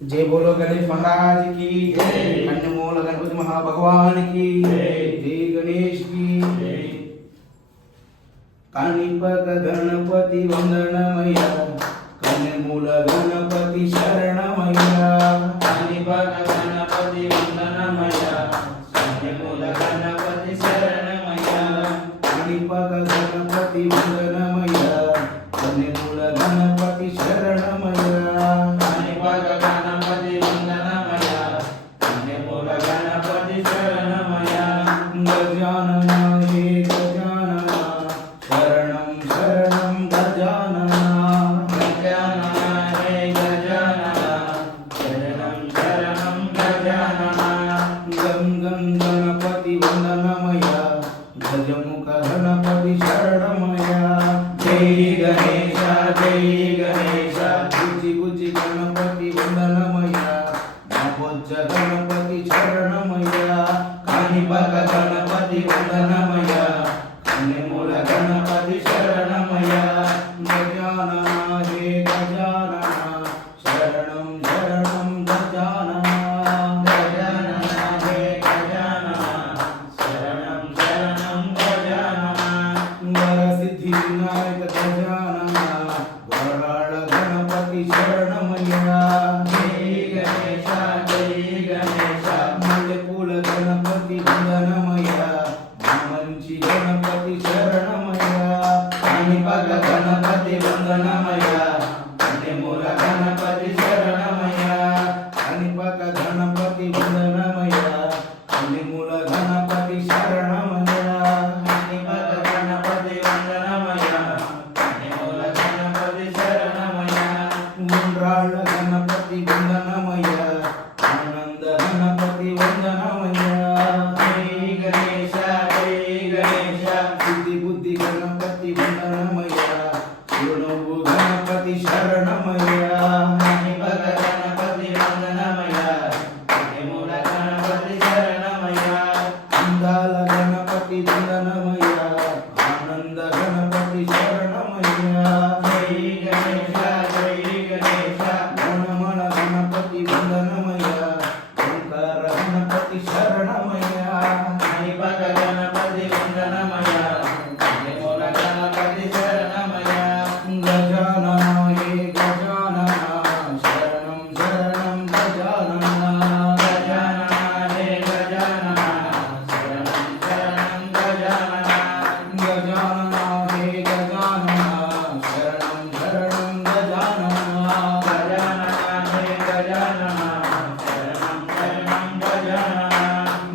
जय बोलो गणेश महाराज की जय। कन्नमूल गणपति महाभगवान की जय। गणेश की जय। कानिपक गणपति वंदनमया कन्नमूल गणपति शरणमया। कानिपक गणपति वंदनमया कन्नमूल गणपति शरणमया। कानिपक गणपति वंदनमया कन्नमूल गणपति शरणमया। गजानन हे गजानन शरणं शरणं गजानन। गजानन हे गजानन शरणं शरणं गजानन। गं गं गणपति वंदनमया गजमुख गणपति शरणमया। जय गणेश जय गणेश बुद्धि बुद्धि गणपति वंदनमया नभोज गणपति शरणमया। कानिपक गणपति वंदनमया कन्नमूल गणपति शरणमया। गजानन हे गजानन शरणं शरणं गजानन। गजानन हे गजानन शरणं शरणं गजानन। वरसिद्धि विनायक गजानन वराळ गणपति शरणमया। जय गणेश जय गणेश मल्लेपूल गणपति वंदनमया मंची गणपति शरणमया। कानिपक गणपति वंदनमया कन्नमूल गणपति शरणमया। कानिपक गणपति वंदनमया कन्नमूल गणपति शरणमया। कानिपक गणपति वंदनमया कन्नमूल गणपति शरणमया। मुंड्राळ गणपति वंदनमया आनंद गणपति वंदनमया। जय गणेश जय गणेश सिद्धि बुद्धि गणपति वंदनमया सुनोबु गणपति शरणमया। कानिपक गणपति वंदनमया कन्नमूल गणपति शरणमया। अंदाल गणपति वंदनमया आनंद गणपति शरणमया। जय गणेश जय गणेश गणमण गणपति वंदनमया ओंकार गणपति शरणमया। कानिपक गणपति वंदनमया कन्नमूल गणपति शरणमया। गजानन हे गजानन शरणं शरणं गजानन। गजानन हे गजानन शरणं शरणं गजानन। गजानन हे गजानन शरणं शरणं गजानन। गजानन हे गजानन शरणं शरणं गजानन।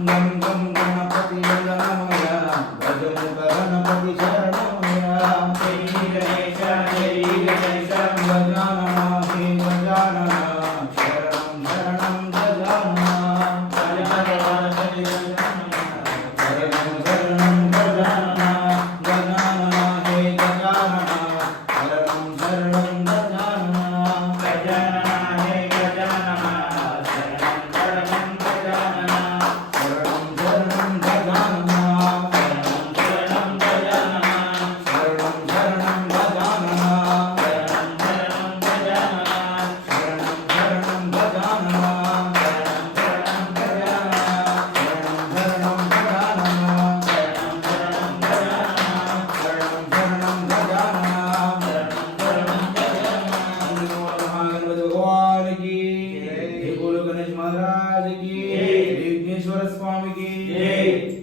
गं गं गणपति वंदनमया गजमुख गणपति शरणमया। जय गणेश जय गणेश गजानन हे गजानन शरणं शरणं गजानन। कानिपक गणपति शरणं शरणं गजानन। गजानन हे गजानन शरणं शरणं गजानन। गजानन हे गजानन शरणं शरणं गजानन। शरणं शरणं गजानन शरणं शरणं गजानन। शरणं शरणं गजानन शरणं शरणं गजानन। शरणं शरणं गजानन शरणं शरणं गजानन। शरणं शरणं गजानन शरणं शरणं गजानन। शरणं शरणं गजानन शरणं शरणं गजानन। महागणपति भगवान की जय। बोलो गणेश महाराज की जय। विघ्नेश्वर स्वामी की जय।